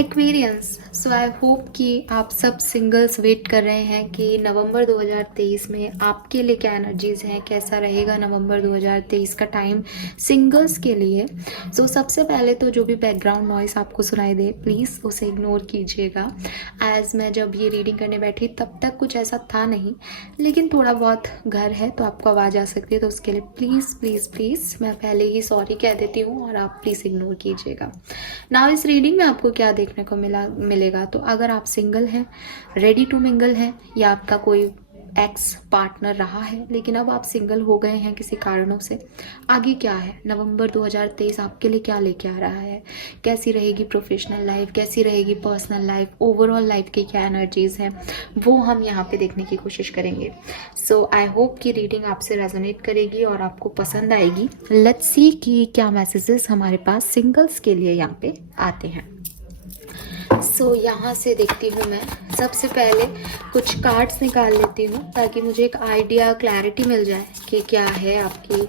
Aquarians, so I hope कि आप सब सिंगल्स वेट कर रहे हैं कि नवंबर 2023 में आपके लिए क्या एनर्जीज हैं, कैसा रहेगा नवंबर 2023 का टाइम सिंगल्स के लिए। सो सबसे पहले तो जो भी बैकग्राउंड नॉइस आपको सुनाई दे प्लीज़ उसे इग्नोर कीजिएगा। एज मैं जब ये रीडिंग करने बैठी तब तक कुछ ऐसा था नहीं, लेकिन थोड़ा बहुत घर है तो आपको आवाज़ आ सकती है, तो उसके लिए प्लीज़ प्लीज़ प्लीज़ मैं पहले ही सॉरी कह देती हूँ और आप प्लीज़ इग्नोर कीजिएगा। ना इस रीडिंग में आपको क्या देखने को मिलेगा, तो अगर आप सिंगल हैं, रेडी टू मिंगल हैं, या आपका कोई एक्स पार्टनर रहा है लेकिन अब आप सिंगल हो गए हैं किसी कारणों से, आगे क्या है नवंबर 2023 आपके लिए क्या लेके आ रहा है, कैसी रहेगी प्रोफेशनल लाइफ, कैसी रहेगी पर्सनल लाइफ, ओवरऑल लाइफ की क्या एनर्जीज हैं, वो हम यहाँ पे देखने की कोशिश करेंगे। सो आई होप कि रीडिंग आपसे रेजोनेट करेगी और आपको पसंद आएगी। लेट्स सी कि क्या मैसेजेस हमारे पास सिंगल्स के लिए यहाँ पे आते हैं। सो यहाँ से देखती हूँ मैं सबसे पहले कुछ कार्ड्स निकाल लेती हूँ ताकि मुझे एक आइडिया क्लैरिटी मिल जाए कि क्या है आपकी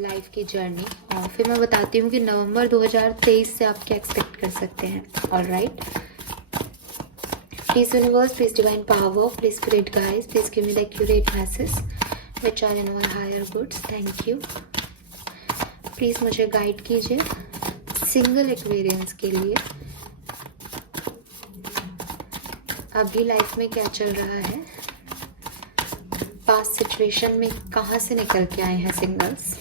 लाइफ की जर्नी, और फिर मैं बताती हूँ कि नवंबर 2023 से आप क्या एक्सपेक्ट कर सकते हैं। Alright, please universe, please divine power, please spirit guides, please give me the accurate message which are in our higher goods. Thank you. Please मुझे गाइड कीजिए सिंगल एक्वेरियंस के लिए अभी लाइफ में क्या चल रहा है, पास्ट सिचुएशन में कहाँ से निकल के आए हैं सिंगल्स,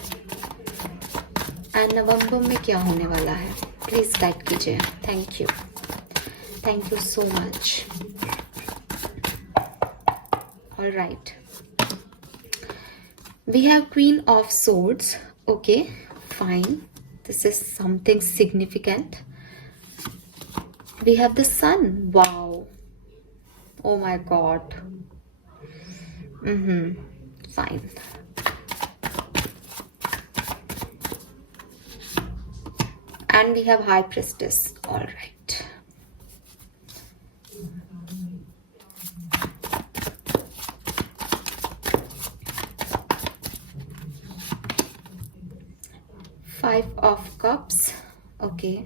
एंड नवंबर में क्या होने वाला है। प्लीज गाइड कीजिए। Thank you, thank you so much. Alright, we have queen of swords. Okay fine, this is something significant. We have the sun. Wow, oh my god. Fine. And we have high priestess. All right. Five of cups. Okay.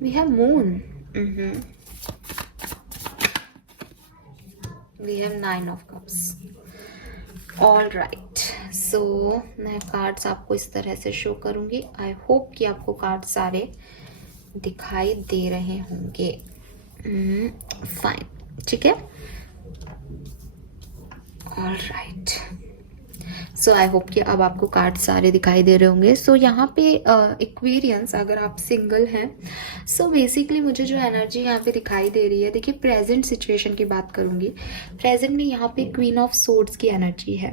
We have moon. We have nine of cups. All right. So मैं cards आपको इस तरह से show करूंगी। I hope कि आपको card सारे दिखाई दे रहे होंगे। फाइन, ठीक है। All right, so I hope कि अब आपको कार्ड सारे दिखाई दे रहे होंगे। सो यहाँ पे एक्वेरियंस अगर आप सिंगल हैं, सो बेसिकली मुझे जो एनर्जी यहाँ पे दिखाई दे रही है, देखिए प्रेजेंट सिचुएशन की बात करूँगी। प्रेजेंट में यहाँ पे क्वीन ऑफ सोर्ड्स की एनर्जी है,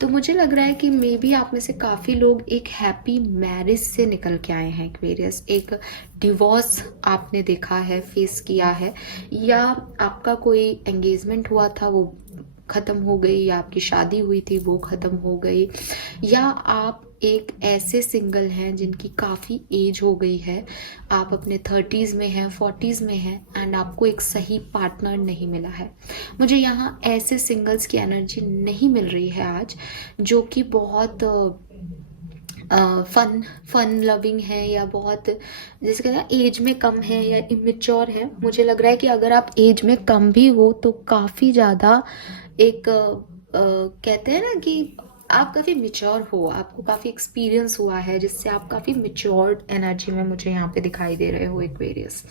तो मुझे लग रहा है कि मे बी आप में से काफ़ी लोग एक हैप्पी मैरिज से निकल के आए हैं एक्वेरियस। एक डिवोर्स आपने देखा है, फेस किया है, या आपका कोई एंगेजमेंट हुआ था वो ख़त्म हो गई, या आपकी शादी हुई थी वो ख़त्म हो गई, या आप एक ऐसे सिंगल हैं जिनकी काफ़ी एज हो गई है, आप अपने 30s में हैं, 40s में हैं, एंड आपको एक सही पार्टनर नहीं मिला है। मुझे यहाँ ऐसे सिंगल्स की एनर्जी नहीं मिल रही है आज, जो कि बहुत फन लविंग है, या बहुत जैसे कहते हैं एज में कम है या इमेच्योर है। मुझे लग रहा है कि अगर आप एज में कम भी हो तो काफ़ी ज़्यादा एक कहते हैं ना कि आप काफ़ी मिच्योर हो, आपको काफ़ी एक्सपीरियंस हुआ है, जिससे आप काफ़ी मिच्योर्ड एनर्जी में मुझे यहाँ पे दिखाई दे रहे हो एक्वेरियस।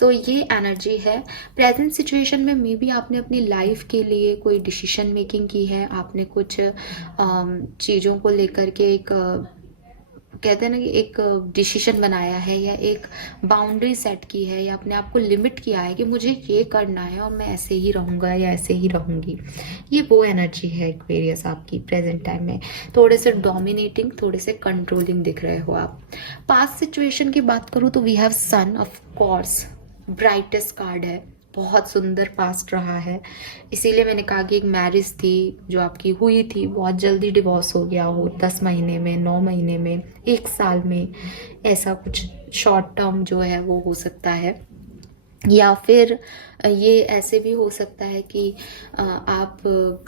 सो ये एनर्जी है प्रेजेंट सिचुएशन में। मे बी आपने अपनी लाइफ के लिए कोई डिसीजन मेकिंग की है, आपने कुछ चीज़ों को लेकर के एक कहते हैं ना कि एक डिसीजन बनाया है, या एक बाउंड्री सेट की है, या अपने आप को लिमिट किया है कि मुझे ये करना है और मैं ऐसे ही रहूँगा या ऐसे ही रहूँगी। ये वो एनर्जी है एक्वेरियस आपकी प्रेजेंट टाइम में। थोड़े से डोमिनेटिंग, थोड़े से कंट्रोलिंग दिख रहे हो आप। पास्ट सिचुएशन की बात करूँ तो we have sun, of course brightest card है, बहुत सुंदर पास्ट रहा है, इसीलिए मैंने कहा कि एक मैरिज थी जो आपकी हुई थी, बहुत जल्दी डिवोर्स हो गया हो, 10 महीने में, 9 महीने में, 1 साल में, ऐसा कुछ शॉर्ट टर्म जो है वो हो सकता है। या फिर ये ऐसे भी हो सकता है कि आप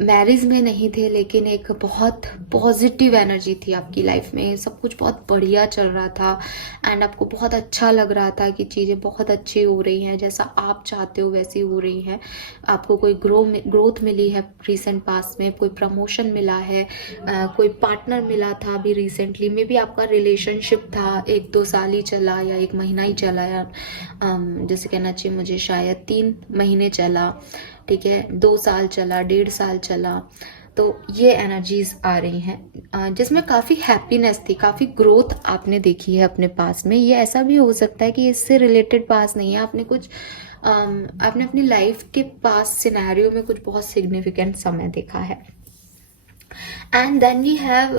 मैरिज में नहीं थे, लेकिन एक बहुत पॉजिटिव एनर्जी थी आपकी लाइफ में, सब कुछ बहुत बढ़िया चल रहा था एंड आपको बहुत अच्छा लग रहा था कि चीज़ें बहुत अच्छी हो रही हैं, जैसा आप चाहते हो वैसी हो रही हैं। आपको कोई ग्रोथ मिली है रिसेंट पास्ट में, कोई प्रमोशन मिला है, कोई पार्टनर मिला था अभी रिसेंटली, मे बी आपका रिलेशनशिप था 1-2 साल ही चला या 1 महीना ही चला, या जैसे कहना चाहिए मुझे शायद 3 महीने चला, ठीक है, 2 साल चला, 1.5 साल चला। तो ये एनर्जीज आ रही हैं जिसमें काफ़ी हैप्पीनेस थी, काफ़ी ग्रोथ आपने देखी है अपने पास में। ये ऐसा भी हो सकता है कि इससे रिलेटेड पास नहीं है, आपने कुछ आपने अपनी लाइफ के पास सिनेरियो में कुछ बहुत सिग्निफिकेंट समय देखा है। एंड देन वी हैव,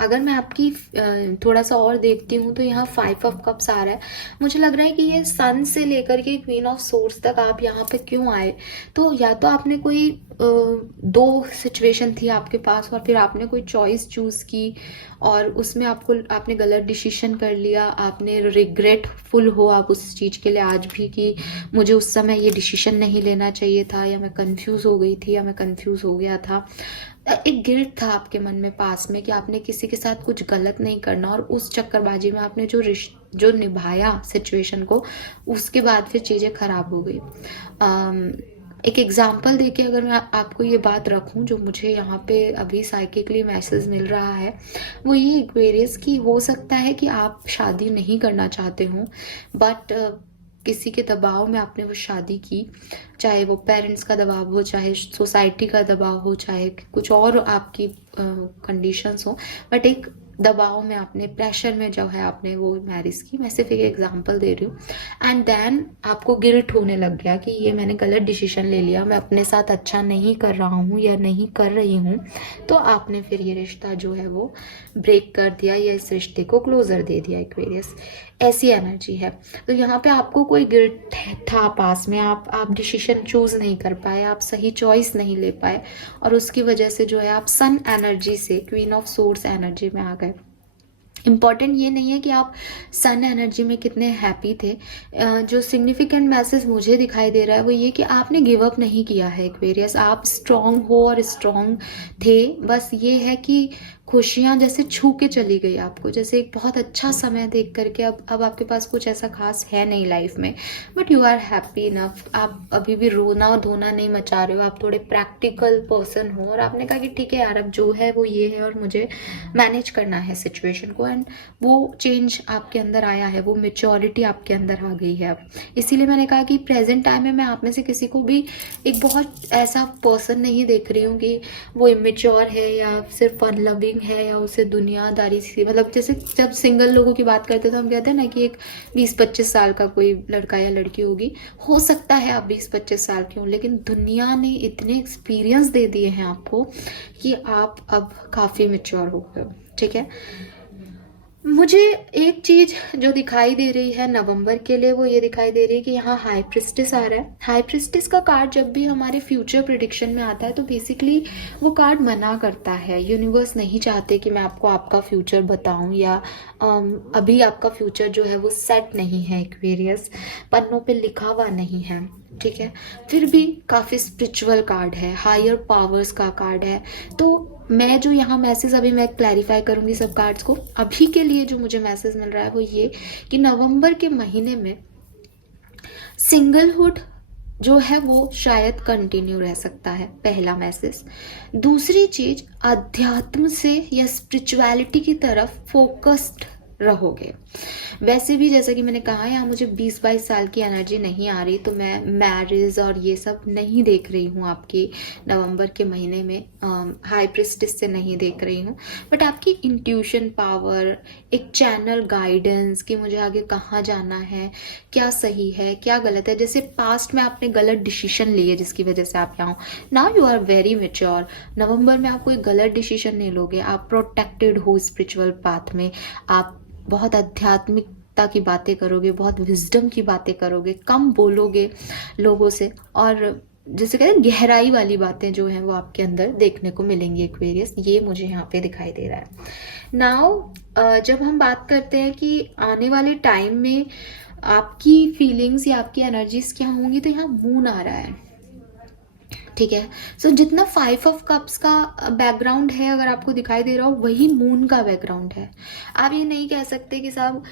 अगर मैं आपकी थोड़ा सा और देखती हूँ तो यहाँ 5 ऑफ कप्स आ रहा है। मुझे लग रहा है कि ये सन से लेकर के क्वीन ऑफ सोर्स तक आप यहाँ पे क्यों आए, तो या तो आपने कोई 2 सिचुएशन थी आपके पास और फिर आपने कोई चॉइस चूज की और उसमें आपने गलत डिसीजन कर लिया, आपने रिग्रेटफुल हो आप उस चीज़ के लिए आज भी कि मुझे उस समय ये डिसीजन नहीं लेना चाहिए था, या मैं कंफ्यूज हो गई थी, या मैं कंफ्यूज हो गया था। एक गिल्ट था आपके मन में पास में कि आपने किसी के साथ कुछ गलत नहीं करना, और उस चक्करबाजी में आपने जो निभाया सिचुएशन को, उसके बाद फिर चीज़ें खराब हो गई। एक एग्जाम्पल देके अगर मैं आपको ये बात रखूं, जो मुझे यहाँ पे अभी साइकिकली मैसेज मिल रहा है, वो ये एक्वेरियस की हो सकता है कि आप शादी नहीं करना चाहते हो, बट किसी के दबाव में आपने वो शादी की, चाहे वो पेरेंट्स का दबाव हो, चाहे सोसाइटी का दबाव हो, चाहे कुछ और आपकी कंडीशंस हो, बट एक दबाव में आपने, प्रेशर में जो है आपने वो मैरिज की। मैं सिर्फ एक एग्जांपल दे रही हूँ। एंड देन आपको गिल्ट होने लग गया कि ये मैंने गलत डिसीजन ले लिया, मैं अपने साथ अच्छा नहीं कर रहा हूँ या नहीं कर रही हूँ, तो आपने फिर ये रिश्ता जो है वो ब्रेक कर दिया या इस रिश्ते को क्लोजर दे दिया। एक्वेरियस ऐसी एनर्जी है। तो यहाँ पे आपको कोई गिल्ट था पास में, आप डिसीजन चूज नहीं कर पाए, आप सही चॉइस नहीं ले पाए, और उसकी वजह से जो है आप सन एनर्जी से क्वीन ऑफ सोर्स एनर्जी में आ गए। इम्पॉर्टेंट ये नहीं है कि आप सन एनर्जी में कितने हैप्पी थे, जो सिग्निफिकेंट मैसेज मुझे दिखाई दे रहा है वो ये कि आपने गिव अप नहीं किया है एक्वेरियस, आप स्ट्रांग हो और स्ट्रांग थे। बस ये है कि खुशियाँ जैसे छू के चली गई आपको, जैसे एक बहुत अच्छा समय देख करके अब आपके पास कुछ ऐसा खास है नहीं लाइफ में, but you are happy enough. आप अभी भी रोना धोना नहीं मचा रहे हो, आप थोड़े प्रैक्टिकल पर्सन हो, और आपने कहा कि ठीक है यार, अब जो है वो ये है और मुझे मैनेज करना है सिचुएशन को। एंड वो चेंज आपके अंदर आया है, वो मेच्योरिटी आपके अंदर आ गई है अब। इसीलिए मैंने कहा कि प्रेजेंट टाइम में मैं आप में से किसी को भी एक बहुत ऐसा पर्सन नहीं देख रही हूँ कि वो इमेच्योर है या सिर्फ फन लविंग है या उसे दुनियादारी सी, मतलब जैसे जब सिंगल लोगों की बात करते हैं तो हम कहते हैं ना कि एक 20-25 साल का कोई लड़का या लड़की होगी, हो सकता है आप 20-25 साल के हो, लेकिन दुनिया ने इतने एक्सपीरियंस दे दिए हैं आपको कि आप अब काफ़ी मेच्योर हो गए हो। ठीक है, मुझे एक चीज जो दिखाई दे रही है नवंबर के लिए वो ये दिखाई दे रही है कि यहाँ हाई प्रिस्टिस आ रहा है। हाई प्रिस्टिस का कार्ड जब भी हमारे फ्यूचर प्रिडिक्शन में आता है तो बेसिकली वो कार्ड मना करता है, यूनिवर्स नहीं चाहते कि मैं आपको आपका फ्यूचर बताऊं, या अभी आपका फ्यूचर जो है वो सेट नहीं है एक्वेरियस, पन्नों पे लिखा हुआ नहीं है। ठीक है, फिर भी काफ़ी स्पिरिचुअल कार्ड है, हायर पावर्स का कार्ड है। तो मैं जो यहाँ मैसेज, अभी मैं क्लैरिफाई करूँगी सब कार्ड्स को, अभी के लिए जो मुझे मैसेज मिल रहा है वो ये कि नवंबर के महीने में सिंगलहुड जो है वो शायद कंटिन्यू रह सकता है, पहला मैसेज। दूसरी चीज, अध्यात्म से या स्पिरिचुअलिटी की तरफ फोकस्ड रहोगे। वैसे भी जैसा कि मैंने कहा, यहाँ मुझे 20-22 साल की एनर्जी नहीं आ रही, तो मैं मैरिज और ये सब नहीं देख रही हूँ आपकी नवंबर के महीने में, हाई प्रिस्टिस से नहीं देख रही हूँ, बट आपकी इंट्यूशन पावर, एक चैनल गाइडेंस कि मुझे आगे कहाँ जाना है, क्या सही है क्या गलत है। जैसे पास्ट में आपने गलत डिसीजन लिए जिसकी वजह से आप यहाँ, now you are very mature. नवंबर में आप कोई गलत डिसीजन नहीं लोगे, आप प्रोटेक्टेड हो स्पिरिचुअल पाथ में, आप बहुत आध्यात्मिकता की बातें करोगे, बहुत विजडम की बातें करोगे, कम बोलोगे लोगों से, और जैसे कहते हैं गहराई वाली बातें जो हैं वो आपके अंदर देखने को मिलेंगी एक्वेरियस। ये मुझे यहाँ पे दिखाई दे रहा है। नाउ जब हम बात करते हैं कि आने वाले टाइम में आपकी फीलिंग्स या आपकी एनर्जीज क्या होंगी, तो यहाँ मून आ रहा है, ठीक है। सो जितना 5 ऑफ कप्स का बैकग्राउंड है अगर आपको दिखाई दे रहा हो, वही मून का बैकग्राउंड है। आप ये नहीं कह सकते कि साहब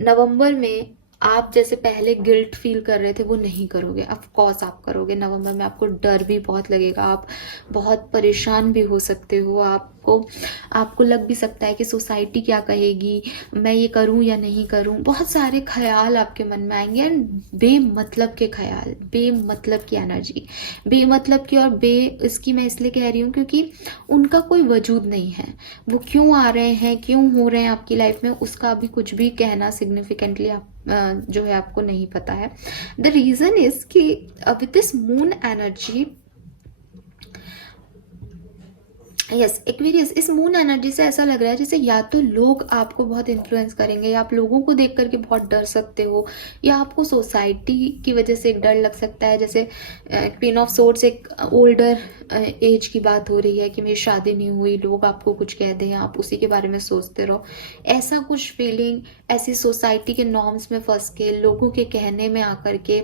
नवंबर में आप जैसे पहले गिल्ट फील कर रहे थे वो नहीं करोगे। ऑफ कोर्स आप करोगे। नवंबर में आपको डर भी बहुत लगेगा, आप बहुत परेशान भी हो सकते हो, आपको लग भी सकता है कि सोसाइटी क्या कहेगी, मैं ये करूं या नहीं करूं। बहुत सारे ख्याल आपके मन में आएंगे, एंड बेमतलब के ख्याल, बेमतलब की एनर्जी, बेमतलब की। और इसकी मैं इसलिए कह रही हूँ क्योंकि उनका कोई वजूद नहीं है। वो क्यों आ रहे हैं, क्यों हो रहे हैं आपकी लाइफ में, उसका अभी कुछ भी कहना सिग्निफिकेंटली आप जो है आपको नहीं पता है। द रीजन इज कि with this moon energy, yes Aquarius, इस मून एनर्जी से ऐसा लग रहा है जैसे या तो लोग आपको बहुत इन्फ्लुएंस करेंगे, या आप लोगों को देख करके बहुत डर सकते हो, या आपको सोसाइटी की वजह से एक डर लग सकता है। जैसे क्वीन ऑफ सोर्ड्स एक ओल्डर एज की बात हो रही है कि मेरी शादी नहीं हुई, लोग आपको कुछ कह दें, आप उसी के बारे में सोचते रहो, ऐसा कुछ फीलिंग। ऐसी सोसाइटी के नॉर्म्स में फंस के, लोगों के कहने में आकर के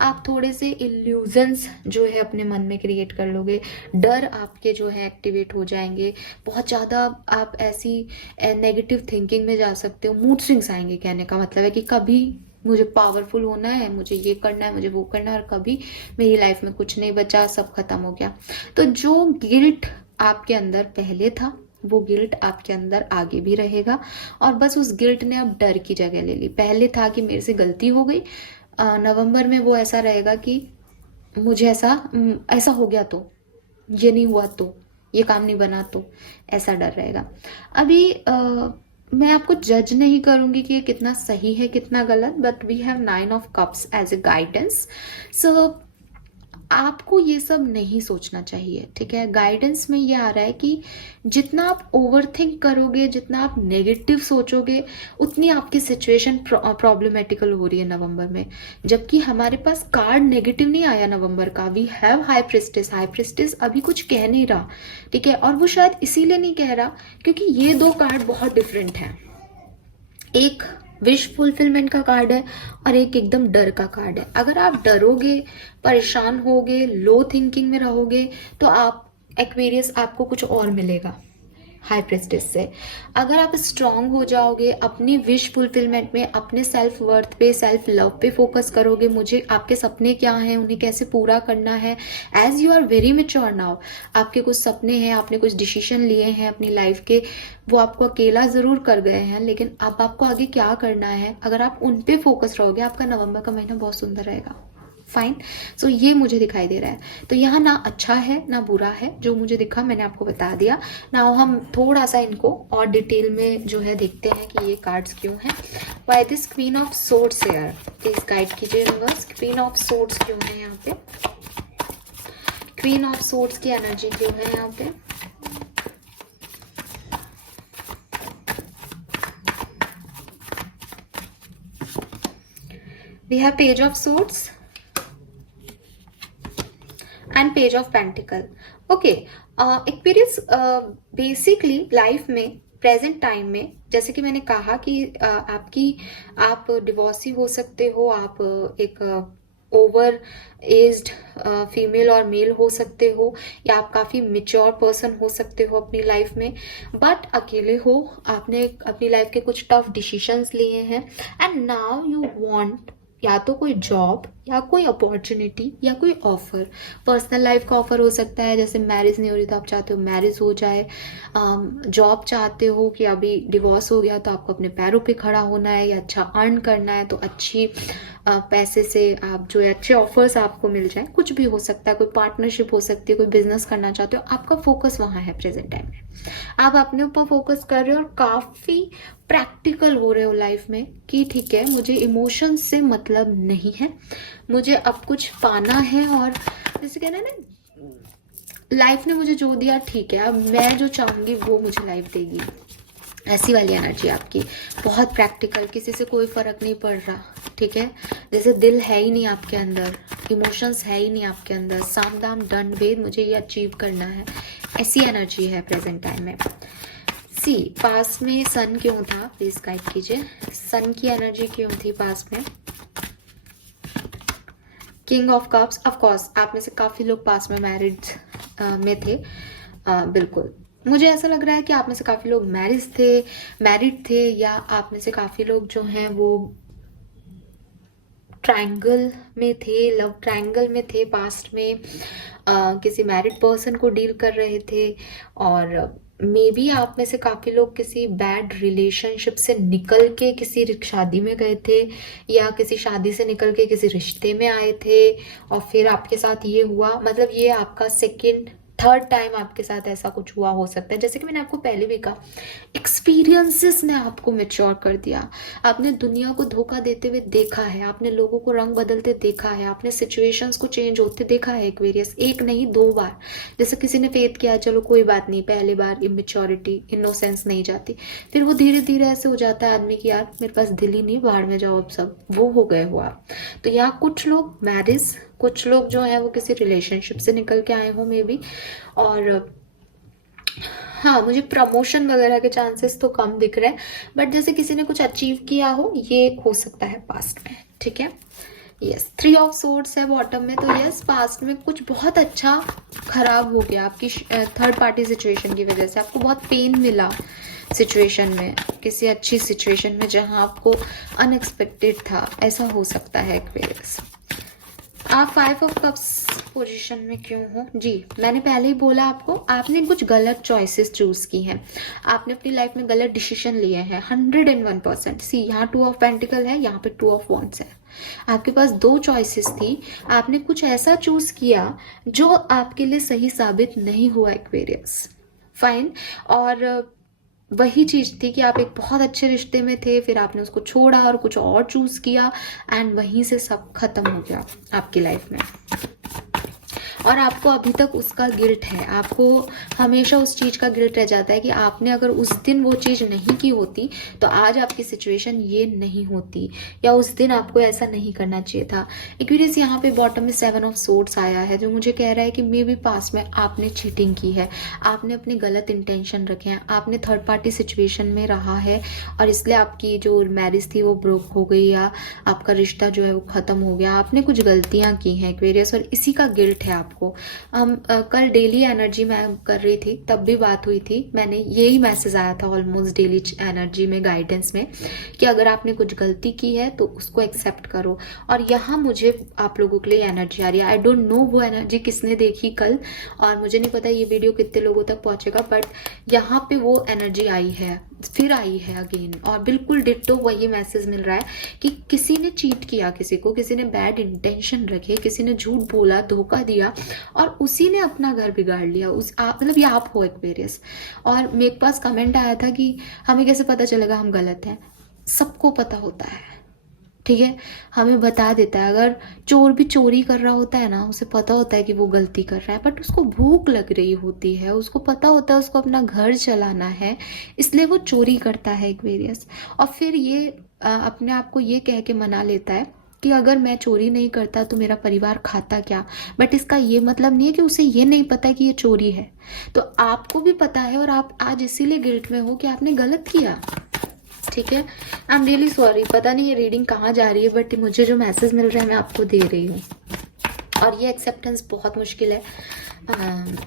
आप थोड़े से इल्यूजन्स जो है अपने मन में क्रिएट कर लोगे। डर आपके जो है एक्टिवेट हो जाएंगे, बहुत ज़्यादा आप ऐसी नेगेटिव थिंकिंग में जा सकते हो। मूड स्विंग्स आएंगे, कहने का मतलब है कि कभी मुझे पावरफुल होना है, मुझे ये करना है, मुझे वो करना है, और कभी मेरी लाइफ में कुछ नहीं बचा, सब खत्म हो गया। तो जो गिल्ट आपके अंदर पहले था, वो गिल्ट आपके अंदर आगे भी रहेगा, और बस उस गिल्ट ने अब डर की जगह ले ली। पहले था कि मेरे से गलती हो गई, नवंबर में वो ऐसा रहेगा कि मुझे ऐसा हो गया, तो ये नहीं हुआ, तो ये काम नहीं बना, तो ऐसा डर रहेगा। अभी मैं आपको जज नहीं करूंगी कि ये कितना सही है कितना गलत, but we have 9 of cups as a guidance. So आपको ये सब नहीं सोचना चाहिए, ठीक है। गाइडेंस में ये आ रहा है कि जितना आप ओवरथिंक करोगे, जितना आप नेगेटिव सोचोगे, उतनी आपकी सिचुएशन प्रॉब्लमेटिकल हो रही है नवंबर में। जबकि हमारे पास कार्ड नेगेटिव नहीं आया नवंबर का। We have high priestess. High priestess अभी कुछ कह नहीं रहा, ठीक है। और वो शायद इसीलिए नहीं कह रहा क्योंकि ये 2 कार्ड बहुत डिफरेंट हैं। एक विश फुलफिलमेंट का कार्ड है और एक एकदम डर का कार्ड है। अगर आप डरोगे, परेशान होगे, लो थिंकिंग में रहोगे, तो आप एक्वेरियस आपको कुछ और मिलेगा हाई प्रेस्टिस से। अगर आप स्ट्रांग हो जाओगे, अपनी विश फुलफिलमेंट में, अपने सेल्फ वर्थ पे, सेल्फ लव पे फोकस करोगे, मुझे आपके सपने क्या हैं, उन्हें कैसे पूरा करना है। As you are very mature now, आपके कुछ सपने हैं, आपने कुछ डिसीजन लिए हैं अपनी लाइफ के, वो आपको अकेला जरूर कर गए हैं, लेकिन अब आपको आगे क्या करना है, अगर आप उन पे फोकस रहोगे, आपका नवंबर का महीना बहुत सुंदर रहेगा। फाइन। सो ये मुझे दिखाई दे रहा है। तो यहाँ ना अच्छा है ना बुरा है, जो मुझे दिखा मैंने आपको बता दिया। ना हम थोड़ा सा इनको और डिटेल में जो है देखते हैं कि ये कार्ड्स क्यों हैं। Why this queen of swords here, please guide कीजिए यूनिवर्स, क्वीन ऑफ सोर्ड्स क्यों है यहाँ पे, क्वीन ऑफ सोर्ड्स की एनर्जी क्यों है यहाँ पे। We have Page of Swords and Page of Pentacle. Okay, Aquarius basically life में प्रेजेंट टाइम में, जैसे कि मैंने कहा कि आप डिवोर्सी हो सकते हो, आप एक ओवर एज्ड फीमेल और मेल हो सकते हो, या आप काफ़ी मेच्योर पर्सन हो सकते हो अपनी लाइफ में, बट अकेले हो, आपने अपनी लाइफ के कुछ टफ डिसीजंस लिए हैं, एंड नाउ यू वांट या तो कोई जॉब या कोई अपॉर्चुनिटी या कोई ऑफर। पर्सनल लाइफ का ऑफर हो सकता है, जैसे मैरिज नहीं हो रही तो आप चाहते हो मैरिज हो जाए, जॉब चाहते हो कि अभी डिवोर्स हो गया तो आपको अपने पैरों पे खड़ा होना है या अच्छा अर्न करना है, तो अच्छी पैसे से आप जो है अच्छे ऑफर्स आपको मिल जाए, कुछ भी हो सकता है, कोई पार्टनरशिप हो सकती है, कोई बिजनेस करना चाहते हो, आपका फोकस वहाँ है प्रेजेंट टाइम में। आप अपने ऊपर फोकस कर रहे हो और काफ़ी प्रैक्टिकल हो रहे हो लाइफ में कि ठीक है, मुझे इमोशन से मतलब नहीं है, मुझे अब कुछ पाना है, और जैसे कहना है ना, लाइफ ने मुझे जो दिया ठीक है, अब मैं जो चाहूँगी वो मुझे लाइफ देगी। ऐसी वाली एनर्जी आपकी, बहुत प्रैक्टिकल, किसी से कोई फर्क नहीं पड़ रहा, ठीक है। जैसे दिल है ही नहीं आपके अंदर, इमोशंस है ही नहीं आपके अंदर, साम दाम दंड भेद, मुझे ये अचीव करना है, ऐसी एनर्जी है प्रेजेंट टाइम में। सी पास में सन क्यों था, प्लीज गाइड कीजिए, सन की एनर्जी क्यों थी पास में। King of cups, of course आप में से काफी लोग पास में मैरिड में थे, बिल्कुल मुझे ऐसा लग रहा है कि आप में से काफी लोग मैरिड थे, या आप में से काफी लोग जो हैं वो ट्रायंगल में थे, लव ट्रायंगल में थे पास्ट में, किसी मैरिड पर्सन को डील कर रहे थे, और मे बी आप में से काफ़ी लोग किसी बैड रिलेशनशिप से निकल के किसी शादी में गए थे, या किसी शादी से निकल के किसी रिश्ते में आए थे, और फिर आपके साथ ये हुआ, मतलब ये आपका सेकेंड थर्ड टाइम आपके साथ ऐसा कुछ हुआ हो सकता है। जैसे कि मैंने आपको पहले भी कहा, एक्सपीरियंसेस ने आपको मैच्योर कर दिया, आपने दुनिया को धोखा देते हुए देखा है, आपने लोगों को रंग बदलते देखा है, आपने सिचुएशंस को चेंज होते देखा है, एक्वेरियस, एक नहीं 2 बार। जैसे किसी ने फेथ किया, चलो कोई बात नहीं, पहली बार इमेच्योरिटी इनोसेंस नहीं जाती, फिर वो धीरे धीरे ऐसे हो जाता है आदमी की, यार मेरे पास दिल ही नहीं, बाहर में जाओ अब सब, वो हो गए हो आप। तो यहाँ कुछ लोग मैरिज, कुछ लोग जो है वो किसी रिलेशनशिप से निकल के आए हो मे बी, और हाँ मुझे प्रमोशन वगैरह के चांसेस तो कम दिख रहे हैं, बट जैसे किसी ने कुछ अचीव किया हो, ये हो सकता है पास्ट में, ठीक है। यस, 3 ऑफ सोर्ड्स है बॉटम में, तो यस पास्ट में कुछ बहुत अच्छा खराब हो गया आपकी थर्ड पार्टी सिचुएशन की वजह से, आपको बहुत पेन मिला सिचुएशन में, किसी अच्छी सिचुएशन में जहां आपको अनएक्सपेक्टेड था, ऐसा हो सकता है एक्वेरियस। आप 5 ऑफ कप्स पोजीशन में क्यों हो जी, मैंने पहले ही बोला आपको, आपने कुछ गलत चॉइसेस चूज की हैं, आपने अपनी लाइफ में गलत डिसीजन लिए हैं 101%। सी यहाँ 2 ऑफ पेंटिकल है, यहाँ पे 2 ऑफ वॉन्ड्स है, आपके पास 2 चॉइसेस थी, आपने कुछ ऐसा चूज किया जो आपके लिए सही साबित नहीं हुआ एक्वेरियस, फाइन। और वही चीज थी कि आप एक बहुत अच्छे रिश्ते में थे, फिर आपने उसको छोड़ा और कुछ और चूज किया, एंड वहीं से सब खत्म हो गया आपकी लाइफ में, और आपको अभी तक उसका गिल्ट है, आपको हमेशा उस चीज़ का गिल्ट रह जाता है कि आपने अगर उस दिन वो चीज़ नहीं की होती तो आज आपकी सिचुएशन ये नहीं होती, या उस दिन आपको ऐसा नहीं करना चाहिए था। एक्वेरियस यहाँ पे बॉटम में 7 ऑफ सोर्ड्स आया है, जो मुझे कह रहा है कि मे बी पास में आपने चीटिंग की है, आपने अपने गलत इंटेंशन रखे हैं, आपने थर्ड पार्टी सिचुएशन में रहा है, और इसलिए आपकी जो मैरिज थी वो ब्रोक हो गई, या आपका रिश्ता जो है वो ख़त्म हो गया, आपने कुछ गलतियाँ की हैं एक्वेरियस, और इसी का गिल्ट है आपको। हम कल डेली एनर्जी में कर रही थी, तब भी बात हुई थी, मैंने यही मैसेज आया था ऑलमोस्ट डेली एनर्जी में, गाइडेंस में, कि अगर आपने कुछ गलती की है तो उसको एक्सेप्ट करो। और यहाँ मुझे आप लोगों के लिए एनर्जी आ रही है, आई डोंट नो वो एनर्जी किसने देखी कल, और मुझे नहीं पता ये वीडियो कितने लोगों तक पहुंचेगा, बट यहाँ पे वो एनर्जी आई है, फिर आई है अगेन, और बिल्कुल डिट्टो वही मैसेज मिल रहा है कि किसी ने चीट किया किसी को, किसी ने बैड इंटेंशन रखे, किसी ने झूठ बोला, धोखा दिया, और उसी ने अपना घर बिगाड़ लिया। मतलब ये आप हो एक्वेरियस। और मेरे पास कमेंट आया था कि हमें कैसे पता चलेगा हम गलत हैं, सबको पता होता है, ठीक है, हमें बता देता है। अगर चोर भी चोरी कर रहा होता है ना, उसे पता होता है कि वो गलती कर रहा है, बट उसको भूख लग रही होती है, उसको पता होता है उसको अपना घर चलाना है, इसलिए वो चोरी करता है एक्वेरियस। और फिर ये अपने आप को ये कह के मना लेता है कि अगर मैं चोरी नहीं करता तो मेरा परिवार खाता क्या, बट इसका ये मतलब नहीं है कि उसे ये नहीं पता कि ये चोरी है। तो आपको भी पता है, और आप आज इसीलिए गिल्ट में हो कि आपने गलत किया, ठीक है। आई एम रियली सॉरी, पता नहीं ये रीडिंग कहाँ जा रही है, बट मुझे जो मैसेज मिल रहा है मैं आपको दे रही हूँ, और ये एक्सेप्टेंस बहुत मुश्किल है।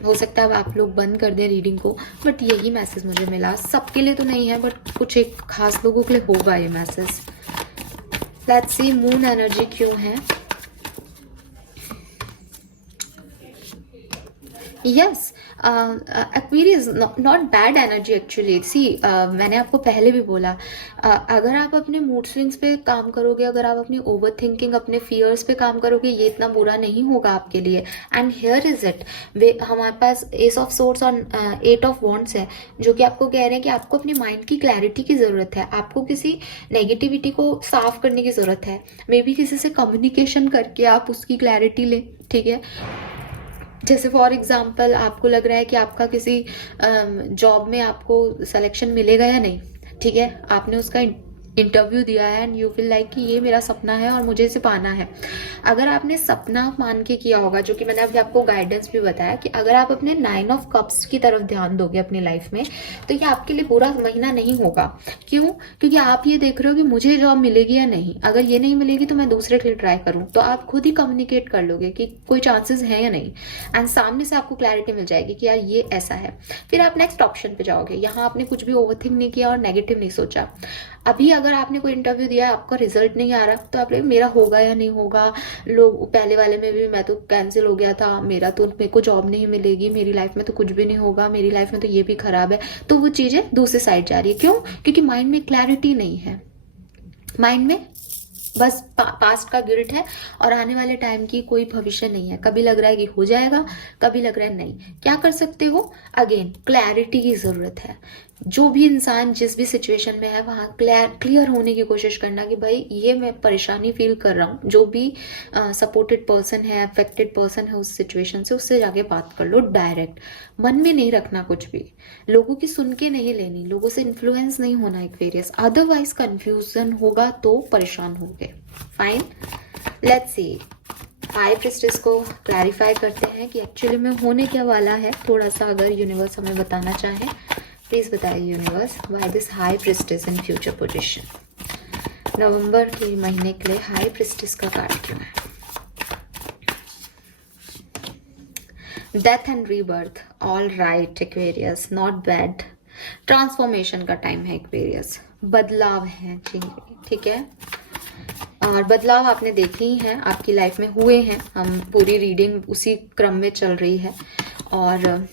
हो सकता है अब आप लोग बंद कर दें रीडिंग को, बट यही मैसेज मुझे मिला, सबके लिए तो नहीं है, बट कुछ एक खास लोगों के लिए होगा ये message. Let's see moon energy क्यों है। Yes, Aquarius not bad energy actually. See मैंने आपको पहले भी बोला, अगर आप अपने मूड स्विंग्स पे काम करोगे, अगर आप अपनी ओवर थिंकिंग, अपने फियर्स पे काम करोगे, ये इतना बुरा नहीं होगा आपके लिए। एंड हियर इज इट, हमारे पास एस ऑफ सोर्ड्स और 8 ऑफ वॉन्ड्स है, जो कि आपको कह रहे हैं कि आपको अपनी माइंड की क्लैरिटी की ज़रूरत है, आपको किसी नेगेटिविटी को साफ करने की ज़रूरत है, मे बी किसी से कम्युनिकेशन करके आप उसकी क्लैरिटी लें, ठीक है। जैसे फॉर एग्जांपल आपको लग रहा है कि आपका किसी जॉब में आपको सिलेक्शन मिलेगा या नहीं, ठीक है, आपने उसका इंटरव्यू दिया है एंड यू फील लाइक कि ये मेरा सपना है और मुझे इसे पाना है। अगर आपने सपना मान के किया होगा, जो कि मैंने अभी आपको गाइडेंस भी बताया कि अगर आप अपने 9 ऑफ कप्स की तरफ ध्यान दोगे अपनी लाइफ में, तो ये आपके लिए बुरा महीना नहीं होगा। क्यों? क्योंकि आप ये देख रहे हो कि मुझे जॉब मिलेगी या नहीं, अगर ये नहीं मिलेगी तो मैं दूसरे के लिए ट्राई करूँ, तो आप खुद ही कम्युनिकेट कर लोगे कि कोई चांसेस है या नहीं, एंड सामने से आपको क्लैरिटी मिल जाएगी कि यार ये ऐसा है। फिर आप नेक्स्ट ऑप्शन पे जाओगे। यहाँ आपने कुछ भी ओवरथिंक नहीं किया और नेगेटिव नहीं सोचा। अभी अगर आपने कोई इंटरव्यू दिया, आपका रिजल्ट नहीं आ रहा, तो आप मेरा होगा या नहीं होगा, लोग पहले वाले में भी मैं तो कैंसिल हो गया था, मेरा तो मेरे को जॉब नहीं मिलेगी, मेरी लाइफ में तो कुछ भी नहीं होगा, मेरी लाइफ में तो ये भी खराब है, तो वो चीजें दूसरी साइड जा रही है। क्यों? क्योंकि माइंड में क्लैरिटी नहीं है, माइंड में बस पास्ट का गिल्ट है और आने वाले टाइम की कोई भविष्य नहीं है। कभी लग रहा है कि हो जाएगा, कभी लग रहा है नहीं। क्या कर सकते हो? अगेन क्लैरिटी की जरूरत है। जो भी इंसान जिस भी सिचुएशन में है वहां क्लियर होने की कोशिश करना कि भाई ये मैं परेशानी फील कर रहा हूँ। जो भी सपोर्टेड पर्सन है, अफेक्टेड पर्सन है उस सिचुएशन से, उससे जाके बात कर लो डायरेक्ट। मन में नहीं रखना कुछ भी, लोगों की सुन के नहीं लेनी, लोगों से इन्फ्लुएंस नहीं होना एक्वेरियस, अदरवाइज कंफ्यूजन होगा तो परेशान होगे। Fine, let's see high priestess को क्लैरिफाई करते हैं कि एक्चुअली में होने क्या वाला है। थोड़ा सा अगर यूनिवर्स हमें बताना चाहे, प्लीज बताइए universe, why this high priestess in future position. नवंबर के महीने के लिए हाई प्रिस्टेस का कार्ड क्यों है? Death and rebirth, all right Aquarius, not bad. Transformation का टाइम है एक्वेरियस, बदलाव है जी, ठीक है। और बदलाव आपने देखे ही हैं, आपकी लाइफ में हुए हैं। हम पूरी रीडिंग उसी क्रम में चल रही है। और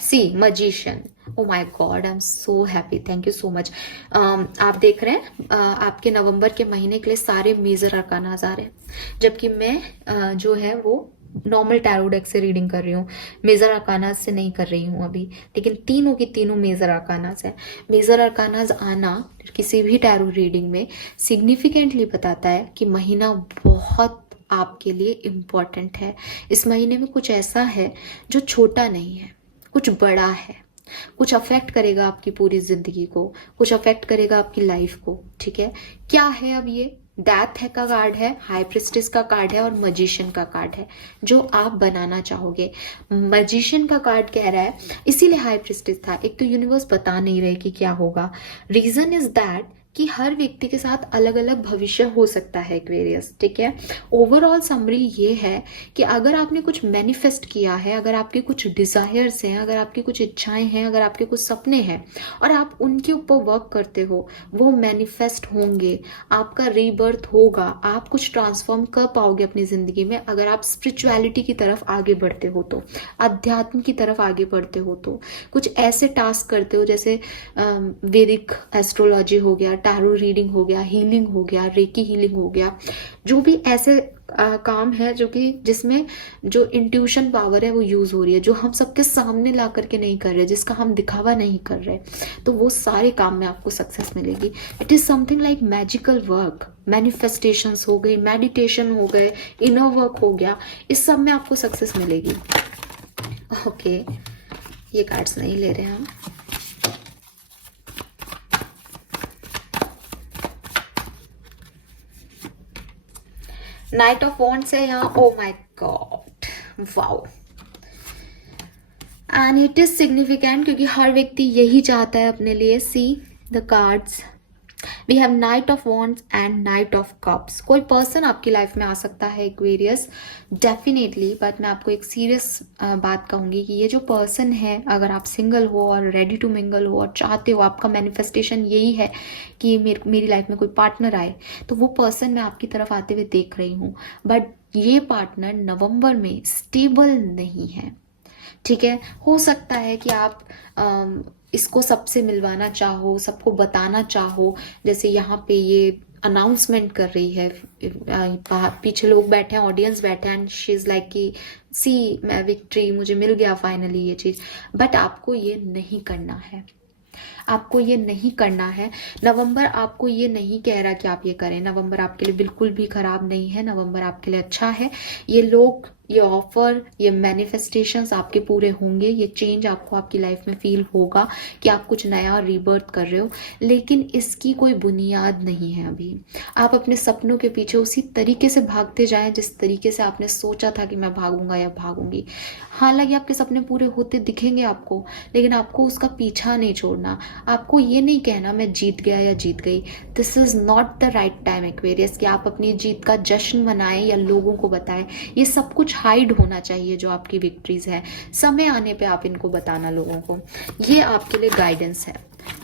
see magician, oh my god, I am so happy, thank you so much. आप देख रहे हैं आपके नवंबर के महीने के लिए सारे मेजर अरकानाज आ रहे हैं, जबकि मैं जो है वो नॉर्मल टैरो डेक से रीडिंग कर रही हूँ, मेजर अरकानाज से नहीं कर रही हूँ अभी। लेकिन तीनों की तीनों मेजर अरकानाज है। मेजर अरकानाज आना किसी भी टैरो रीडिंग में सिग्निफिकेंटली बताता है कि महीना बहुत आपके लिए इम्पॉर्टेंट है। इस महीने में कुछ ऐसा है जो छोटा नहीं है, कुछ बड़ा है, कुछ अफेक्ट करेगा आपकी पूरी जिंदगी को, कुछ अफेक्ट करेगा आपकी लाइफ को, ठीक है। क्या है अब ये? डेथ है का कार्ड है, हाई प्रिस्टेस का कार्ड है और मजिशियन का कार्ड है, जो आप बनाना चाहोगे। मजिशियन का कार्ड कह रहा है, इसीलिए हाई प्रिस्टेस था। एक तो यूनिवर्स बता नहीं रहे कि क्या होगा। रीजन इज दैट कि हर व्यक्ति के साथ अलग अलग भविष्य हो सकता है एक्वेरियस, ठीक है। ओवरऑल समरी ये है कि अगर आपने कुछ मैनिफेस्ट किया है, अगर आपके कुछ डिजायर्स हैं, अगर आपकी कुछ इच्छाएं हैं, अगर आपके कुछ सपने हैं और आप उनके ऊपर वर्क करते हो, वो मैनिफेस्ट होंगे, आपका रीबर्थ होगा, आप कुछ ट्रांसफॉर्म कर पाओगे अपनी जिंदगी में। अगर आप स्पिरिचुअलिटी की तरफ आगे बढ़ते हो तो, अध्यात्म की तरफ आगे बढ़ते हो तो, कुछ ऐसे टास्क करते हो जैसे वैदिक एस्ट्रोलॉजी हो गया, टैरो रीडिंग हो गया, हीलिंग हो गया, रेकी हीलिंग हो गया, जो भी ऐसे काम है जो कि जिसमें जो इंट्यूशन पावर है वो यूज हो रही है, जो हम सबके सामने ला करके नहीं कर रहे, जिसका हम दिखावा नहीं कर रहे, तो वो सारे काम में आपको सक्सेस मिलेगी। It is something like magical work. Manifestations हो गई, मेडिटेशन हो गए, इनर वर्क हो गया, इस सब में आपको सक्सेस मिलेगी। ओके, ये कार्ड्स नहीं ले रहे हम। नाइट ऑफ वॉन्ड्स है यहाँ। Oh my god, wow. And it is significant क्योंकि हर व्यक्ति यही चाहता है अपने लिए। See the cards, we have knight of wands and knight of cups. कोई पर्सन आपकी लाइफ में आ सकता है एक्वेरियस, डेफिनेटली। बट मैं आपको एक सीरियस बात कहूंगी कि ये जो पर्सन है, अगर आप सिंगल हो और रेडी टू मिंगल हो और चाहते हो, आपका मैनिफेस्टेशन यही है कि मेरी लाइफ में कोई पार्टनर आए, तो वो पर्सन मैं आपकी तरफ आते हुए देख रही हूँ। बट ये पार्टनर नवंबर में स्टेबल नहीं है, ठीक है। हो सकता है कि आप इसको सबसे मिलवाना चाहो, सबको बताना चाहो, जैसे यहाँ पे ये अनाउंसमेंट कर रही है, पीछे लोग बैठे हैं, ऑडियंस बैठे हैं, एंड शी इज लाइक कि सी मैं विक्ट्री, मुझे मिल गया फाइनली ये चीज। बट आपको ये नहीं करना है, आपको ये नहीं करना है। नवंबर आपको ये नहीं कह रहा कि आप ये करें। नवंबर आपके लिए बिल्कुल भी खराब नहीं है, नवंबर आपके लिए अच्छा है। ये लोग ये ऑफर, ये मैनिफेस्टेशंस आपके पूरे होंगे, ये चेंज आपको आपकी लाइफ में फील होगा कि आप कुछ नया रीबर्थ कर रहे हो। लेकिन इसकी कोई बुनियाद नहीं है अभी। आप अपने सपनों के पीछे उसी तरीके से भागते जाएं जिस तरीके से आपने सोचा था कि मैं भागूंगा या भागूंगी। हालांकि आपके सपने पूरे होते दिखेंगे आपको, लेकिन आपको उसका पीछा नहीं छोड़ना। आपको ये नहीं कहना मैं जीत गया या जीत गई। This is not the right time Aquarius कि आप अपनी जीत का जश्न मनाएं या लोगों को बताएं। ये सब कुछ हाइड होना चाहिए जो आपकी विक्ट्रीज है। समय आने पे आप इनको बताना लोगों को। ये आपके लिए गाइडेंस है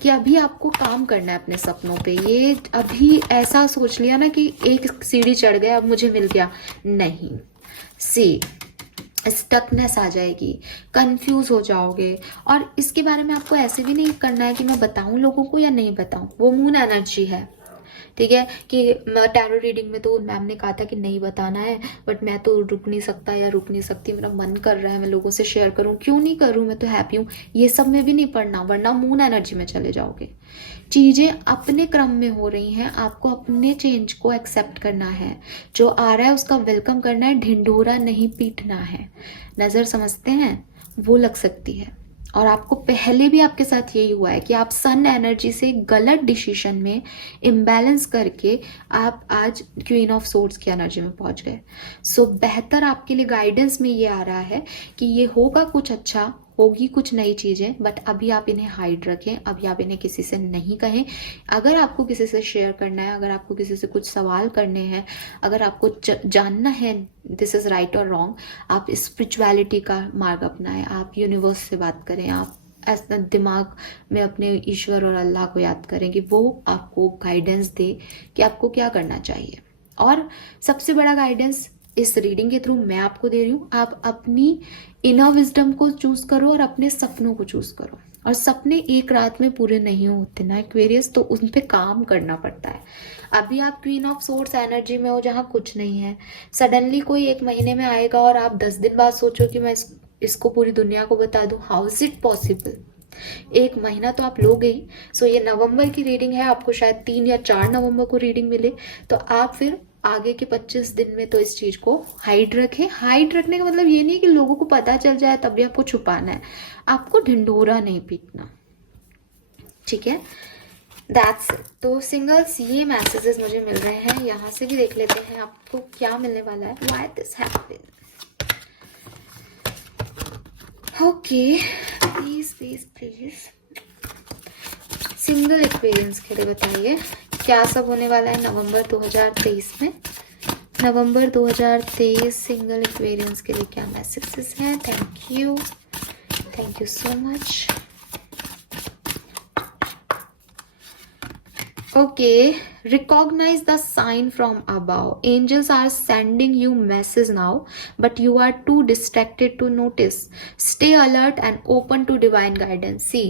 कि अभी आपको काम करना है अपने सपनों पे। ये अभी ऐसा सोच लिया ना कि एक सीढ़ी चढ़ गया अब मुझे मिल गया, नहीं। सी स्टकनेस आ जाएगी, कंफ्यूज हो जाओगे। और इसके बारे में आपको ऐसे भी नहीं करना है कि मैं बताऊं लोगों को या नहीं बताऊं, वो मून एनर्जी है, ठीक है। कि टैरो रीडिंग में तो मैम ने कहा था कि नहीं बताना है, बट मैं तो रुक नहीं सकता या रुक नहीं सकती, मेरा मन कर रहा है मैं लोगों से शेयर करूं, क्यों नहीं करूं, मैं तो हैप्पी हूं। ये सब में भी नहीं पढ़ना, वरना मून एनर्जी में चले जाओगे। चीजें अपने क्रम में हो रही हैं, आपको अपने चेंज को एक्सेप्ट करना है। जो आ रहा है उसका वेलकम करना है, ढिंढोरा नहीं पीटना है। नजर समझते हैं, वो लग सकती है। और आपको पहले भी आपके साथ यही हुआ है कि आप सन एनर्जी से गलत डिसीजन में इम्बैलेंस करके आप आज क्वीन ऑफ सोर्ड्स की एनर्जी में पहुंच गए। सो बेहतर आपके लिए गाइडेंस में ये आ रहा है कि ये होगा कुछ अच्छा, होगी कुछ नई चीजें, बट अभी आप इन्हें हाइड रखें, अभी आप इन्हें किसी से नहीं कहें। अगर आपको किसी से शेयर करना है, अगर आपको किसी से कुछ सवाल करने हैं, अगर आपको जानना है दिस इज राइट और रॉन्ग, आप स्पिरिचुअलिटी का मार्ग अपनाएं, आप यूनिवर्स से बात करें, आप ऐसा दिमाग में अपने ईश्वर और अल्लाह को याद करें कि वो आपको गाइडेंस दे कि आपको क्या करना चाहिए। और सबसे बड़ा गाइडेंस इस रीडिंग के थ्रू मैं आपको दे रही हूँ, आप अपनी इनर विजडम को चूज करो और अपने सपनों को चूज करो। और सपने एक रात में पूरे नहीं होते ना एक्वेरियस, तो उन पे काम करना पड़ता है। अभी आप क्वीन ऑफ सोर्ड्स एनर्जी में हो जहाँ कुछ नहीं है। सडनली कोई एक महीने में आएगा और आप 10 दिन बाद सोचो कि मैं इसको पूरी दुनिया को बता दूं, हाउ इज इट पॉसिबल। एक महीना तो आप लोगे ही। सो ये नवंबर की रीडिंग है, आपको शायद 3 या 4 नवंबर को रीडिंग मिले, तो आप फिर आगे के 25 दिन में तो इस चीज को हाइड रखें। हाइड रखने का मतलब ये नहीं कि लोगों को पता चल जाए तब भी आपको छुपाना है, आपको ढिंढोरा नहीं पीटना, ठीक है। That's it. तो सिंगल्स ये मैसेजेस मुझे मिल रहे हैं, यहाँ से भी देख लेते हैं आपको क्या मिलने वाला है। Why this happened, okay, please please please single experience के लिए बताइए क्या सब होने वाला है नवंबर 2023 में। नवंबर 2023 सिंगल एक्सपीरियंस के लिए क्या मैसेजेस हैं। Thank you so much. Okay, recognize the sign from above. Angels are sending you messages now, but you are too distracted to notice. Stay alert and open to divine guidance. See,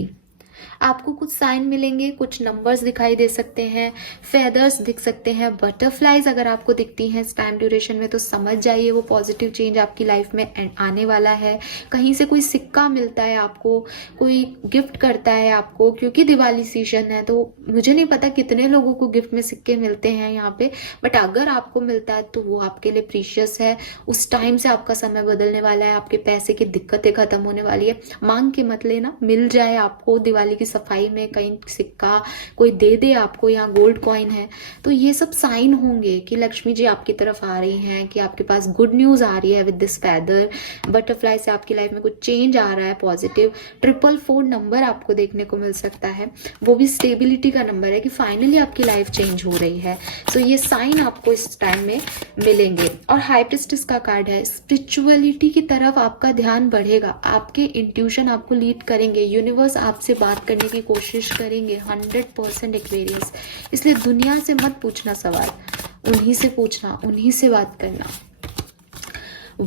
आपको कुछ sign मिलेंगे, कुछ numbers दिखाई दे सकते हैं, feathers दिख सकते हैं, बटरफ्लाइज अगर आपको दिखती हैं इस टाइम ड्यूरेशन में तो समझ जाइए वो पॉजिटिव चेंज आपकी लाइफ में आने वाला है। कहीं से कोई सिक्का मिलता है आपको, कोई गिफ्ट करता है आपको, क्योंकि दिवाली सीजन है तो मुझे नहीं पता कितने लोगों को गिफ्ट में सिक्के मिलते हैं यहाँ पे, बट अगर आपको मिलता है तो वो आपके लिए प्रीशियस है। उस टाइम से आपका समय बदलने वाला है, आपके पैसे की दिक्कतें खत्म होने वाली है। मांग के मत लेना, मिल जाए आपको दिवाली की सफाई में कहीं सिक्का कोई दे दे आपको, यहाँ गोल्ड कॉइन है, तो ये सब साइन होंगे कि लक्ष्मी जी आपकी तरफ आ रही हैं, कि आपके पास गुड न्यूज आ रही है विद दिस फेदर बटरफ्लाई से आपकी लाइफ में कुछ चेंज आ रहा है पॉजिटिव। 444 नंबर आपको देखने को मिल सकता है, वो भी स्टेबिलिटी का नंबर है कि फाइनली आपकी लाइफ चेंज हो रही है। सो ये साइन आपको इस टाइम में मिलेंगे। और हाई प्रिस्टेस का कार्ड है, स्पिरिचुअलिटी की तरफ आपका ध्यान बढ़ेगा, आपके इंट्यूशन आपको लीड करेंगे, यूनिवर्स आपसे बात करने की कोशिश करेंगे 100% एक्वेरियस। इसलिए दुनिया से मत पूछना सवाल, उन्हीं से पूछना, उन्हीं से बात करना।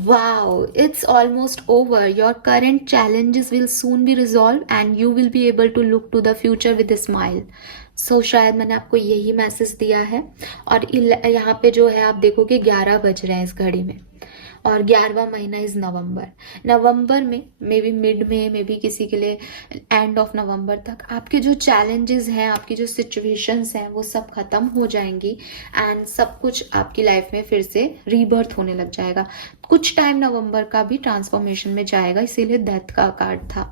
Wow, it's almost over. Your current challenges will soon be resolved and you will be able to look to the future with a smile. So शायद मैंने आपको यही मैसेज दिया है। और यहाँ पे जो है आप देखोगे 11 बज रहे हैं इस घड़ी में, और 11वां महीना इज नवंबर में मे बी मिड में, मे बी किसी के लिए एंड ऑफ नवंबर तक आपके जो चैलेंजेस हैं, आपकी जो सिचुएशंस हैं वो सब खत्म हो जाएंगी एंड सब कुछ आपकी लाइफ में फिर से रीबर्थ होने लग जाएगा। कुछ टाइम नवंबर का भी ट्रांसफॉर्मेशन में जाएगा, इसीलिए डेथ का कार्ड था।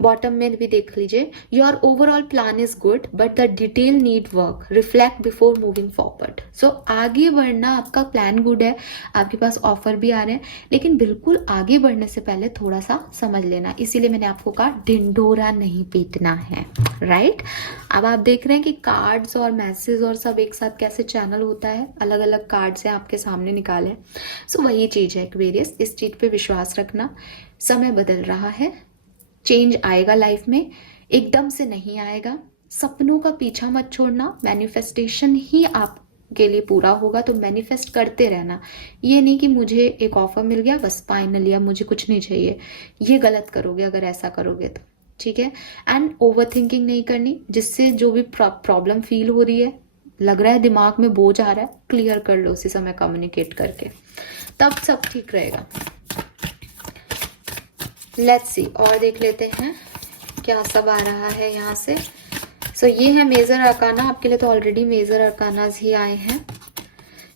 बॉटम में भी देख लीजिए, your overall plan is good but the detail need work, reflect before moving forward. So आगे बढ़ना, आपका प्लान गुड है, आपके पास ऑफर भी आ रहे हैं, लेकिन बिल्कुल आगे बढ़ने से पहले थोड़ा सा समझ लेना। इसीलिए मैंने आपको कहा ढिंढोरा नहीं पीटना है, राइट। अब आप देख रहे हैं कि कार्ड्स और मैसेज और सब एक साथ कैसे चैनल होता है, अलग अलग कार्ड्स हैं आपके सामने निकाले। सो वही चीज है एक्वेरियस, इस चीज पे विश्वास रखना। समय बदल रहा है, चेंज आएगा लाइफ में, एकदम से नहीं आएगा। सपनों का पीछा मत छोड़ना, मैनिफेस्टेशन ही आप के लिए पूरा होगा, तो मैनिफेस्ट करते रहना। ये नहीं कि मुझे एक ऑफर मिल गया बस फाइनली अब मुझे कुछ नहीं चाहिए, ये गलत करोगे अगर ऐसा करोगे तो, ठीक है। एंड ओवर थिंकिंग नहीं करनी, जिससे जो भी प्रॉब्लम फील हो रही है, लग रहा है दिमाग में बोझ आ रहा है, क्लियर कर लो उसी समय कम्युनिकेट करके, तब सब ठीक रहेगा। लेट्स सी, और देख लेते हैं क्या सब आ रहा है यहाँ से। सो ये है मेजर अरकाना, आपके लिए तो ऑलरेडी मेजर अरकानाज ही आए हैं।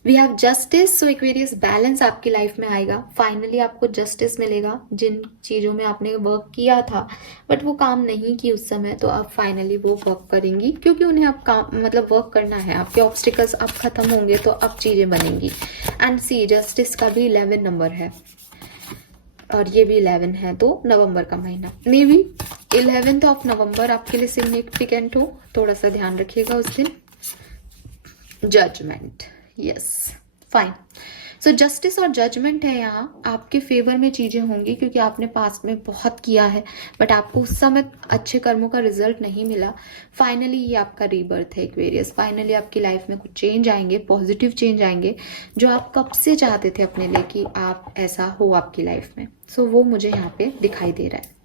We have justice. So Aquarius, balance आपकी लाइफ में आएगा, फाइनली आपको जस्टिस मिलेगा। जिन चीज़ों में आपने वर्क किया था बट वो काम नहीं की उस समय, तो अब फाइनली वो वर्क करेंगी, क्योंकि उन्हें अब काम मतलब वर्क करना है। आपके ऑब्स्टिकल्स अब खत्म होंगे तो अब चीज़ें बनेंगी। एंड सी, जस्टिस का भी 11 नंबर है और ये भी 11 है, तो नवंबर का महीना may be 11th of November आपके लिए सिग्निफिकेंट हो, थोड़ा सा ध्यान रखिएगा उस दिन। Judgement, yes, fine. So justice और जजमेंट है यहाँ, आपके फेवर में चीजें होंगी, क्योंकि आपने पास्ट में बहुत किया है बट आपको उस समय अच्छे कर्मों का रिजल्ट नहीं मिला। फाइनली ये आपका रीबर्थ है एक्वेरियस, फाइनली आपकी लाइफ में कुछ चेंज आएंगे, पॉजिटिव चेंज आएंगे, जो आप कब से चाहते थे अपने लिए कि आप ऐसा हो आपकी लाइफ में। सो वो मुझे यहाँ पे दिखाई दे रहा है।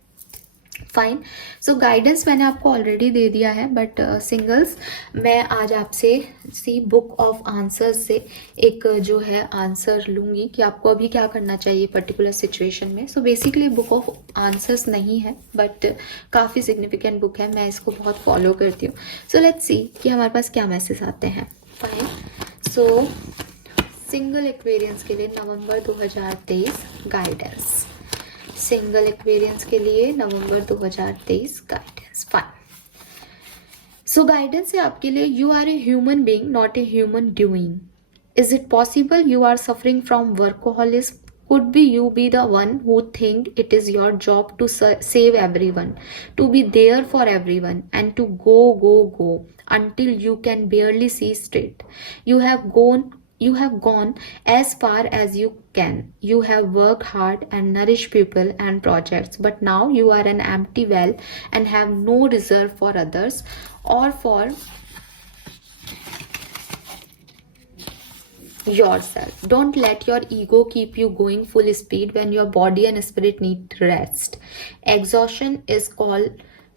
फाइन। सो गाइडेंस मैंने आपको ऑलरेडी दे दिया है, बट सिंगल्स मैं आज आपसे सी बुक ऑफ आंसर्स से एक जो है आंसर लूँगी कि आपको अभी क्या करना चाहिए पर्टिकुलर सिचुएशन में। So basically book of answers नहीं है बट काफ़ी सिग्निफिकेंट बुक है, मैं इसको बहुत फॉलो करती हूँ। सो लेट्स सी कि हमारे पास क्या मैसेज आते हैं। फाइन। सो सिंगल एक्वेरियंस के लिए नवंबर 2023 गाइडेंस, सिंगल एक्वेरियंस के लिए नवंबर 2023 गाइडेंस। फाइन। सो गाइडेंस है आपके लिए, you are a human being not a human doing. Is it possible you are suffering from workaholism? Could be you be the one who think it is your job to save everyone, to be there for everyone, and to go until you can barely see straight. You have gone as far as you can. You have worked hard and nourished people and projects, but now you are an empty well and have no reserve for others or for yourself. Don't let your ego keep you going full speed when your body and spirit need rest. Exhaustion is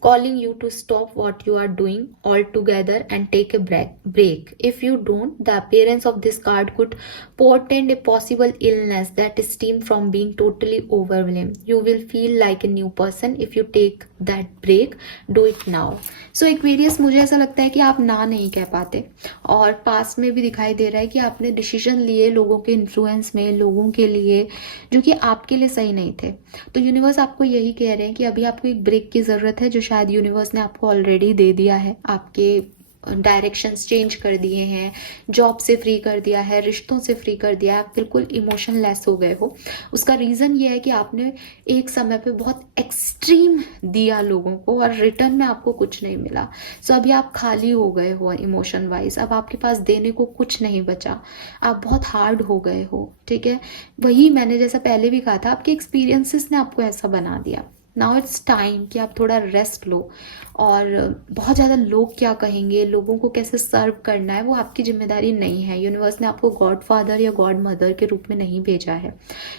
calling you to stop what you are doing altogether and take a break. If you don't, the appearance of this card could portend a possible illness that stems from being totally overwhelmed. You will feel like a new person if you take that break. Do it now. So Aquarius, मुझे ऐसा लगता है कि आप ना नहीं कह पाते, और पास में भी दिखाई दे रहा है कि आपने डिसीजन लिए लोगों के इन्फ्लुएंस में, लोगों के लिए जो कि आपके लिए सही नहीं थे। तो यूनिवर्स आपको यही कह रहे हैं कि अभी आपको एक ब्रेक की ज़रूरत है, जो शायद यूनिवर्स ने आपको ऑलरेडी दे दिया है। आपके डायरेक्शंस चेंज कर दिए हैं, जॉब से फ्री कर दिया है, रिश्तों से फ्री कर दिया है, आप बिल्कुल इमोशनलेस हो गए हो। उसका रीज़न ये है कि आपने एक समय पे बहुत एक्सट्रीम दिया लोगों को और रिटर्न में आपको कुछ नहीं मिला। सो अभी आप खाली हो गए हो इमोशन वाइज, अब आपके पास देने को कुछ नहीं बचा, आप बहुत हार्ड हो गए हो, ठीक है। वही मैंने जैसा पहले भी कहा था, आपके एक्सपीरियंसेस ने आपको ऐसा बना दिया। नाउ इट्स टाइम कि आप थोड़ा रेस्ट लो, और बहुत ज़्यादा लोग क्या कहेंगे, लोगों को कैसे सर्व करना है, वो आपकी जिम्मेदारी नहीं है। यूनिवर्स ने आपको गॉड फादर या गॉड मदर के रूप में नहीं भेजा है,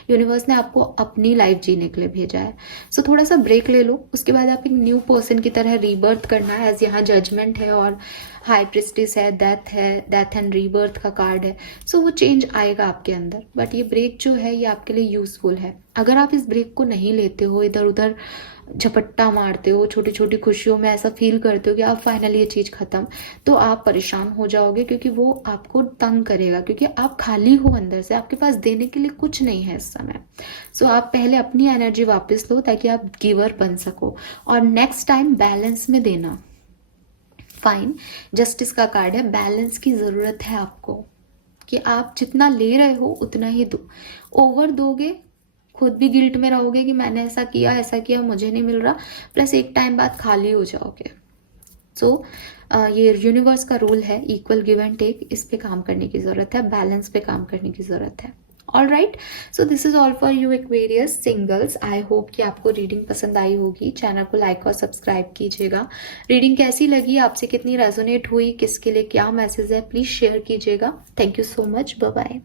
यूनिवर्स ने आपको अपनी लाइफ जीने के लिए भेजा है। सो थोड़ा सा ब्रेक ले लो, उसके बाद आप एक न्यू पर्सन की तरह रीबर्थ करना है। एज यहाँ जजमेंट है और हाई प्रिस्टिस है, डेथ एंड रीबर्थ का कार्ड है। सो वो चेंज आएगा आपके अंदर, बट ये ब्रेक जो है ये आपके लिए यूजफुल है। अगर आप इस ब्रेक को नहीं लेते हो, इधर उधर झपट्टा मारते हो, छोटी छोटी खुशियों में ऐसा फील करते हो कि आप फाइनली ये चीज़ ख़त्म, तो आप परेशान हो जाओगे, क्योंकि वो आपको तंग करेगा, क्योंकि आप खाली हो अंदर से, आपके पास देने के लिए कुछ नहीं है इस समय। सो आप पहले अपनी एनर्जी वापस लो ताकि आप गिवर बन सको, और नेक्स्ट टाइम बैलेंस में देना। फाइन, जस्टिस का कार्ड है, बैलेंस की ज़रूरत है आपको, कि आप जितना ले रहे हो उतना ही दो। ओवर दोगे खुद भी गिल्ट में रहोगे कि मैंने ऐसा किया मुझे नहीं मिल रहा, प्लस एक टाइम बाद खाली हो जाओगे। सो ये यूनिवर्स का रूल है, इक्वल गिव एंड टेक, इस पे काम करने की ज़रूरत है, बैलेंस पे काम करने की ज़रूरत है। All right, so this is all for you Aquarius singles. I hope कि आपको रीडिंग पसंद आई होगी। चैनल को लाइक और सब्सक्राइब कीजिएगा। रीडिंग कैसी लगी, आपसे कितनी रेजोनेट हुई, किसके लिए क्या मैसेज है, प्लीज़ शेयर कीजिएगा। Thank you so much, bye bye.